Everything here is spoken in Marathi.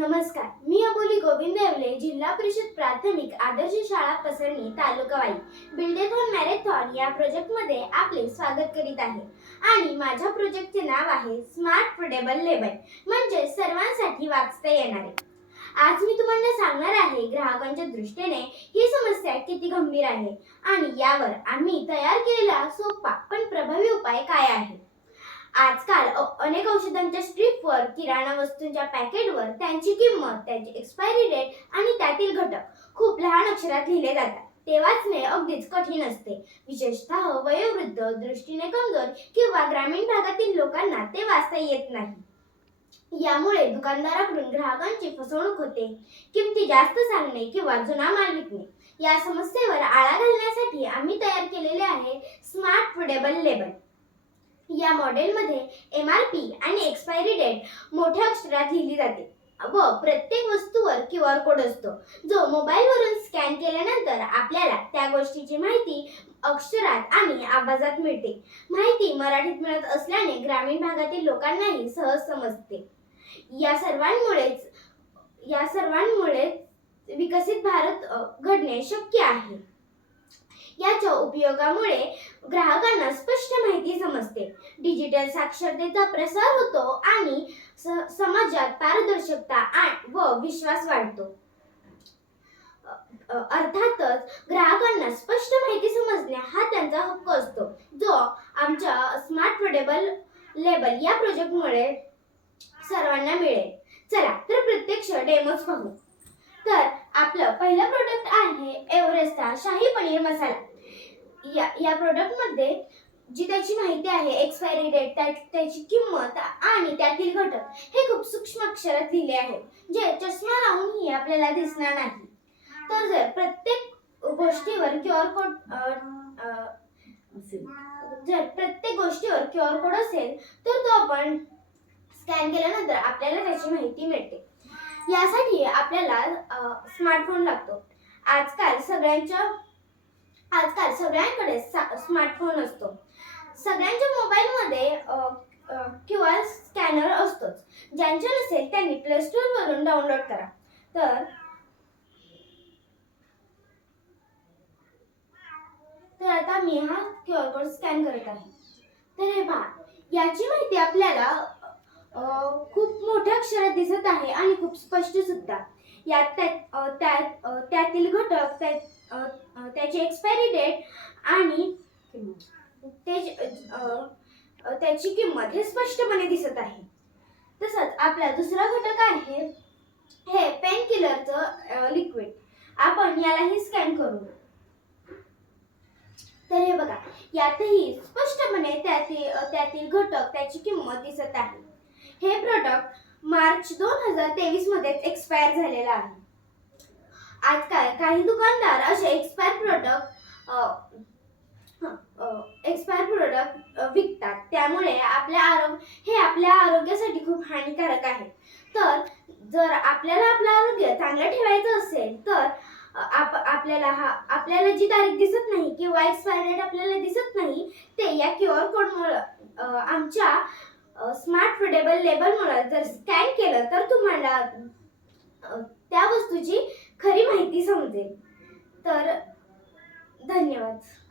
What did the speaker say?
नमस्कार, मी अबोली गोविंद येवले, जिल्हा परिषद प्राथमिक आदर्श शाळा पसरणी, तालुका वाई, बिल्डेथॉन मॅरेथॉन या प्रोजेक्टमध्ये आपले स्वागत करीत आहे. आणि माझ्या प्रोजेक्टचे नाव आहे स्मार्ट फोल्डेबल लेबल, म्हणजे सर्वांसाठी वाचता येणारे. आज मी तुम्हाला सांगणार आहे ग्राहकांच्या दृष्टीने ही समस्या किती गंभीर आहे आणि यावर आम्ही तयार केलेला सोपा पण प्रभावी उपाय काय आहे. आजकाल अनेक औषधांच्या स्ट्रिपवर, किराणा वस्तूंच्या पॅकेटवर त्यांची किंमत, त्यांची एक्सपायरी डेट आणि त्यातील घटक खूप लहान अक्षरात लिहिले जातात. ते वाचणे अगदीच कठीण असते. विशेषतः वयोवृद्ध, दृष्टीने कमजोर किंवा ग्रामीण भागातील लोकांना ते वाचता येत नाही. यामुळे दुकानदाराकडून ग्राहकांची फसवणूक होते. किमती जास्त सांगणे किंवा जुना माल विकणे. या समस्येवर आळा घालण्यासाठी आम्ही तयार केलेले आहे स्मार्ट फोल्डेबल लेबल. या मॉडेलमध्ये MRP आणि एक्सपायरी डेट मोठ्या अक्षरात लिहिली जाते व प्रत्येक वस्तूवर QR कोड असतो, जो मोबाईलवरून स्कॅन केल्यानंतर आपल्याला त्या गोष्टीची माहिती अक्षरात आणि आवाजात मिळते. माहिती मराठीत मिळत असल्याने ग्रामीण भागातील लोकांनाही सहज समजते. या सर्वांमुळे विकसित भारत घडणे शक्य आहे. याच्या उपयोगामुळे ग्राहकांना स्पष्ट माहिती समजते, डिजिटल साक्षरतेचा प्रसार होतो आणि समाजात पारदर्शकता व विश्वास वाढतो. अर्थातच ग्राहकांना स्पष्ट माहिती समजणे हा त्यांचा हक्क असतो, जो आमच्या स्मार्ट फोल्डेबल लेबल या प्रोजेक्टमुळे सर्वांना मिळेल. चला तर प्रत्यक्ष डेमोज पाहू. तर आपलं पहिलं प्रोडक्ट आहे एव्हरेस्टचा शाही पनीर मसाला. या प्रोडक्टमध्ये जी त्याची माहिती आहे, एक्सपायरी डेट, त्याची किंमत आणि त्यातील घटक हे खूप सूक्ष्म अक्षरात लिहिले आहे, जे चष्मा लावूनही आपल्याला दिसणार नाही. तर जर प्रत्येक गोष्टीवर QR कोड असेल तर तो आपण स्कॅन केल्यानंतर आपल्याला त्याची माहिती मिळते. यासाठी आपल्याला स्मार्टफोन लागतो. आजकाल सगळ्यांकडे स्मार्टफोन असतो. सगळ्यांच्या मोबाईलमध्ये QR स्कॅनर असतोच. ज्यांचे नसेल त्यांनी प्ले स्टोर वरून डाउनलोड करा. तर आता मी हा QR कोड स्कॅन करत आहे. तर हे पहा, याची माहिती आपल्याला खूप मोठ्या अक्षरात दिसत आहे आणि खूप स्पष्ट सुद्धा. त्यातील घटक, त्याची एक्सपायरी डेट आणि त्याची किंमत हे स्पष्टपणे दिसत आहे. तसंच आपला दुसरा घटक आहे हे पेन किलरचं लिक्विड. आपण यालाही स्कॅन करू. तर हे बघा, यातही स्पष्टपणे त्यातील घटक, त्याची किंमत दिसत आहे. हे प्रोडक्ट मार्च 2023 मध्ये एक्सपायर झालेला आहे. आजकाल काही दुकानदार असे एक्सपायर प्रोडक्ट विकतात. त्यामुळे आपल्या आरोग्यासाठी खूप हानिकारक आहे. तर जर आपल्याला आपलं आरोग्य चांगलं ठेवायचं असेल तर आपल्याला जी तारीख दिसत नाही किंवा एक्सपायरी डेट आपल्याला दिसत नाही, ते या QR कोडमुळे, आमच्या स्मार्ट फोल्डेबल लेबलमुळे जर स्कॅन केलं तर तुम्हाला त्या वस्तूची खरी माहिती समजेल. तर धन्यवाद.